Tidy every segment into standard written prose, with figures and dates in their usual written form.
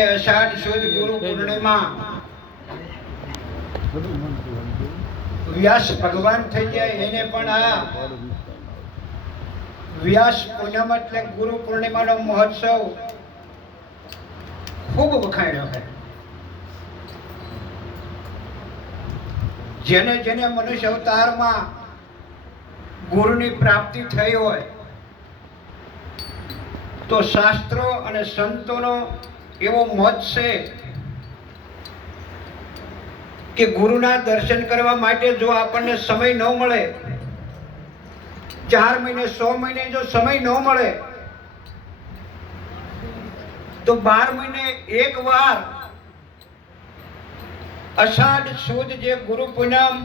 અષાઢ સુદ ગુરુ પૂર્ણિમા વ્યાસ ભગવાન થઈ જાય એને પણ આ વ્યાસ પૂનમ એટલે ગુરુ પૂર્ણિમાનો મહોત્સવ ખૂબ વખાણ્યો છે. જેને જેને મનુષ્ય અવતારમાં ગુરુની પ્રાપ્તિ થઈ હોય તો શાસ્ત્રો અને સંતોનો એવો મત છે કે ગુરુના દર્શન કરવા માટે જો આપણને સમય ન મળે, 4 મહિને 100 મહિને જો સમય ન મળે તો 12 મહિને એક વાર અષાઢ સુદ જે ગુરુ પૂનમ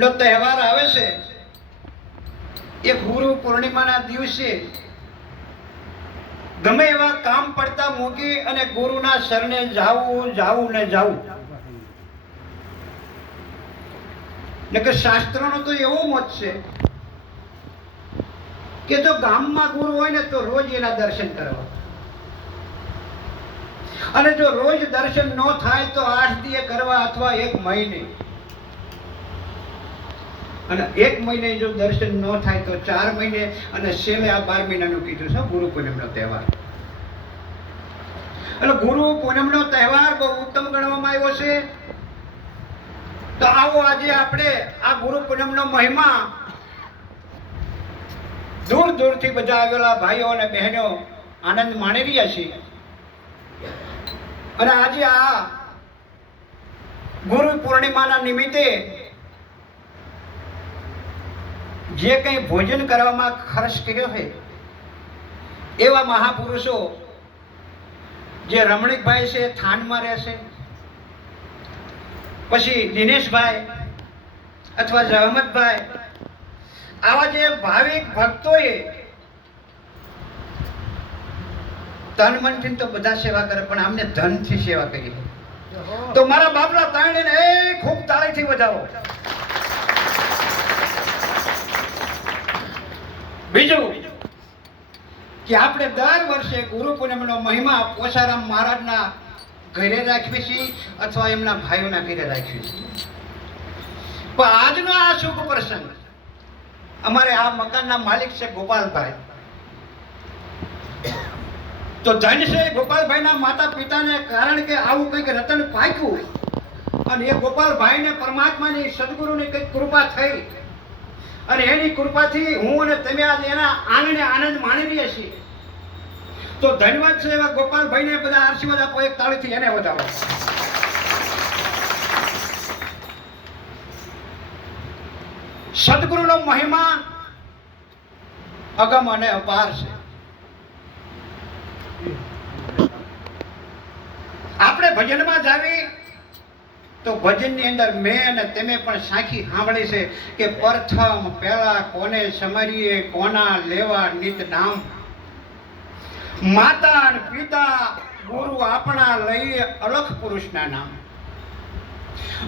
નો તહેવાર આવે છે એ ગુરુ પૂર્ણિમાના દિવસે ગમે એવા કામ પડતા મૂકી અને ગુરુના શરણે જાવું ને જાવું. કે શાસ્ત્રનો તો એવો મત છે કે જો ગામમાં ગુરુ હોય ને તો રોજ એના દર્શન કરવા, અને જો રોજ દર્શન ન થાય તો 8 દિવસે કરવા અથવા 1 મહિને, અને 1 મહિને જો દર્શન ન થાય તો 4 મહિને, અને છેલ્લે આ 12 મહિનાનું કીધું છે ગુરુ પૂનમનો તહેવાર. એટલે ગુરુ પૂનમનો તહેવાર બહુ ઉત્તમ ગણવામાં આવ્યો છે. તો આવો આજે આપણે આ ગુરુ પૂનમનો મહિમા દૂર દૂરથી બધા આવેલા ભાઈઓ અને બહેનો આનંદ માણી રહ્યા છે. અને આજે આ ગુરુ પૂર્ણિમાના નિમિત્તે જે કંઈ ભોજન કરવામાં ખર્ચ કર્યો છે એવા મહાપુરુષો જે રમણીકભાઈ છે થાનમાં રહેશે, પછી દિનેશભાઈ અથવા જહમતભાઈ, આવા જે ભાવિક ભક્તોએ તન મનથી તો બધા સેવા કરે પણ આમને ધનથી સેવા કરી. તો મારા બાપલા તાણીને ખૂબ તાળીથી વધાવો. બીજું કે આપણે દર વર્ષે ગુરુ પૂનમનો મહિમા પોસારામ મહારાજના ઘરે રાખીએ છીએ અથવા એમના ભાઈઓના ઘરે રાખીએ છીએ. પણ આજનો આ શુભ પ્રસંગ અમારે આ મકાનના માલિક છે ગોપાલભાઈ. તો ધન છે ગોપાલભાઈના માતા પિતાને, કારણ કે આવું કંઈક રતન પાક્યું અને એ ગોપાલભાઈને પરમાત્માની સદગુરુની કંઈક કૃપા થઈ અને એની કૃપાથી હું અને તમે આજે એના આનંદે આનંદ માણી રહ્યા છીએ. તો ધન્યવાદ છે એવા ગોપાલભાઈને બધા આશીર્વાદ આપો. એક તાળીથી એને વધાવો. સદગુરુનો મહિમા અગમ અને અપાર છે. આપણે ભજનમાં જાવી તો ભજનની અંદર મેં અને તમે પણ સાખી સાંભળી છે કે પ્રથમ પહેલા કોને સમરીએ કોના લેવા નિત નામ, માતા અને પિતા ગુરુ આપણા લઈએ અલખ પુરુષના નામ.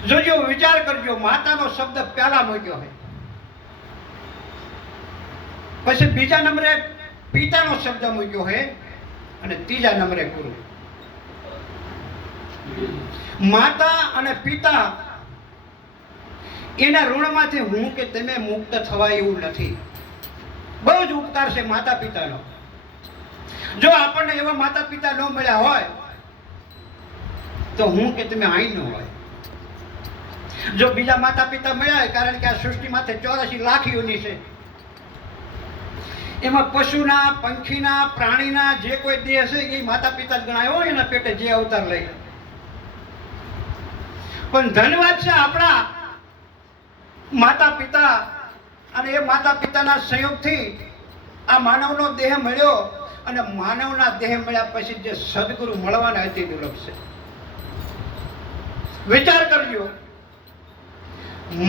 જોજો વિચાર કરજો, માતાનો શબ્દ પહેલા મૂક્યો છે, પછી બીજા નંબરે પિતાનો શબ્દ મૂક્યો છે અને ત્રીજા નંબરે ગુરુ. માતા અને પિતા એના ઋણમાંથી હું કે તમે મુક્ત થવા એવું નથી. બહુ જ ઉપકાર છે માતા પિતાનો. જો આપણને એવા માતા પિતા ન મળ્યા હોય તો હું કે તમે અહીં ન હોય. જો બીજા માતા પિતા મળ્યા હોય, કારણ કે આ સૃષ્ટિ માથે 84 લાખ યોની છે, એમાં પશુના, પંખીના, પ્રાણીના જે કોઈ દેહ છે એ માતા પિતા જ ગણાય હોય એના પેટે જે અવતાર લઈ. પણ ધન્યવાદ છે આપણા માતા પિતા, અને એ માતા પિતાના સંયોગથી આ માનવનો દેહ મળ્યો, અને માનવના દેહ મળ્યા પછી જે સદગુરુ મળવાના અતિ દુર્લભ છે. વિચાર કરજો,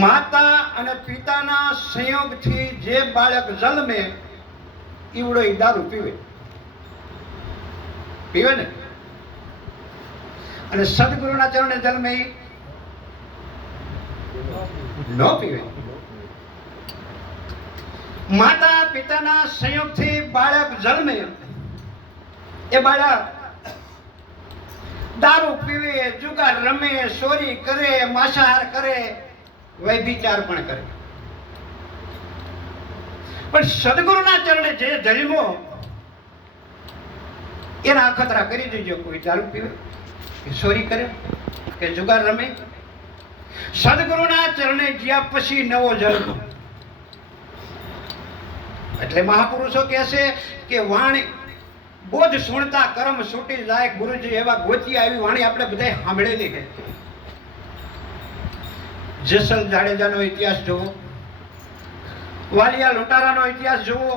માતા અને પિતાના સંયોગથી જે બાળક જન્મે ઈવડો દારૂ પીવે ને, અને સદગુરુના ચરણે જન્મે ન પીવે. માતા પિતાના સંયોગથી બાળક જન્મે, એ બાળક દારૂ પીવે, જુગાર રમે, ચોરી કરે, માંસાહાર કરે, વૈભિચાર પણ કરે. પણ સદગુરુના ચરણે જે જન્મો એના અખતરા કરી દેજો. કોઈ દારૂ પીવે કે ચોરી કરે કે જુગાર રમે, સદગુરુના ચરણે જ્યાં પછી નવો જન્મ. એટલે મહાપુરુષો કહે છે કે વાણી બોધ સુણતા કર્મ છૂટી જાય. ગુરુજી એવા ગોતી આવી વાણી આપણે બધા સાંભળેલી છે. જેસલ જાડેજાનો ઇતિહાસ જુઓ, વાલિયા લૂંટારાનો ઇતિહાસ જુઓ,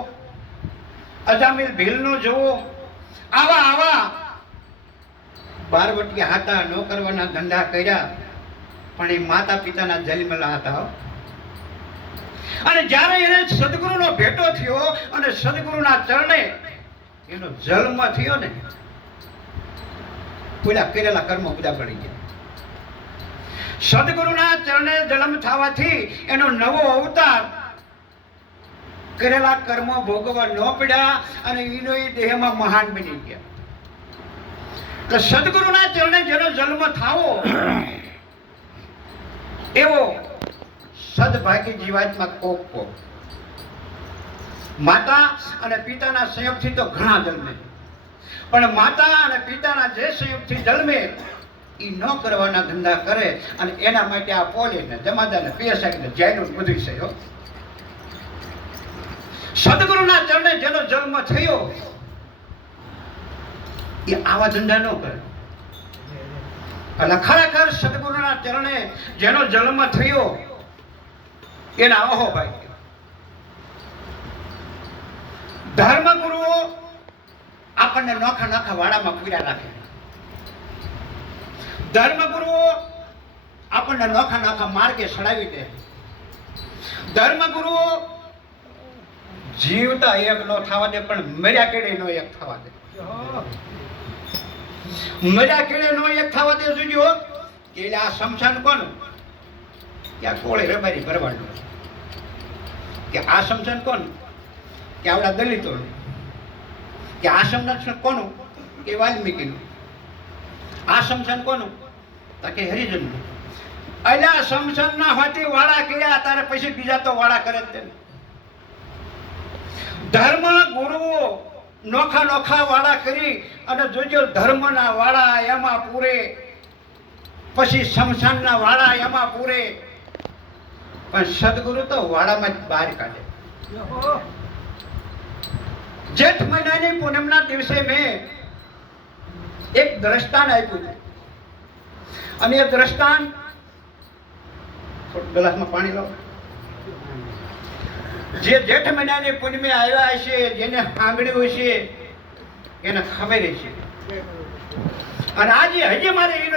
અજામિલ ભીલનો જુઓ. આવા બારવટિયા હતા, ન કરવાના ધંધા કર્યા, પણ એ માતા પિતાના જન્મેલા હતા. અને જ્યારે એને સદગુરુનો ભેટો થયો અને સદગુરુના ચરણે એનો જન્મ થયો ને, પેલા કરેલા કર્મો બધા પડી ગયા. સદગુરુના ચરણે જન્મ થવાથી એનો નવો અવતાર, કરેલા કર્મો ભોગવવા ન પડ્યા અને એનો એ દેહમાં મહાન બની ગયા. તો સદગુરુના ચરણે જેનો જન્મ થાવો એવો સદભાગી જીવાત્મા કોક. માતા અને પિતાના સંયોગથી તો ઘણા જન્મે, પણ માતા અને પિતાના જે સંયોગથી જન્મે એ ન કરવાના ધંધા કરે. અને એના માટે આ પોલીસને, જમાદારને, પીએસઆઈને જેલનું બધું છે. સદગુરુના ચરણે જેનો જન્મ થયો એ આવા ધંધા ન કરે. એટલે ખરેખર સદગુરુના ચરણે જેનો જન્મ થયો એના અહો ભાઈ. ધર્મગુરુઓ આપણને નોખા નોખા વાડામાં પૂર્યા રાખે. ધર્મગુરુઓ આપણને નોખા નોખા માર્ગે ચડાવી દે. ધર્મગુરુઓ જીવતા એક નો થવા દે, પણ મર્યા કેડે નો એક થવા દે. મર્યા કેડે નો એક થવા દે. જોજો કે આ શમશાન કોનું, ત્યાં કોળે રબારી ભરવાનું. કે આ શમશાન કોનું, કે આવડા દલિતોનું. કે આ શમશાન કોનું, કે વાલ્મીકીનું. આ શમશાન કોનું, તો કે હરિજનનું. અલ્યા શમશાન ના હોતી વાળા કર્યા, તારે પછી બીજા તો વાળા કરે જ. ધર્મ ગુરુઓ નોખા નોખા વાળા કરી અને જોજો ધર્મના વાળા એમાં પૂરે, પછી શમશાનના વાળા એમાં પૂરે, પણ સદગુરુ તો વાળામાં જ બહાર કાઢે. જેઠ મહિનાની પૂનમના દિવસે મેં એક દ્રષ્ટાંત આપ્યું અને એ દ્રષ્ટાંત ગ્લાસમાં પાણી લો. જે જેઠ મહિનાની પૂનમે આવ્યા હશે, જેને સાંભળ્યું હશે એને ખબર હશે. અને આજે હજી મારે એનો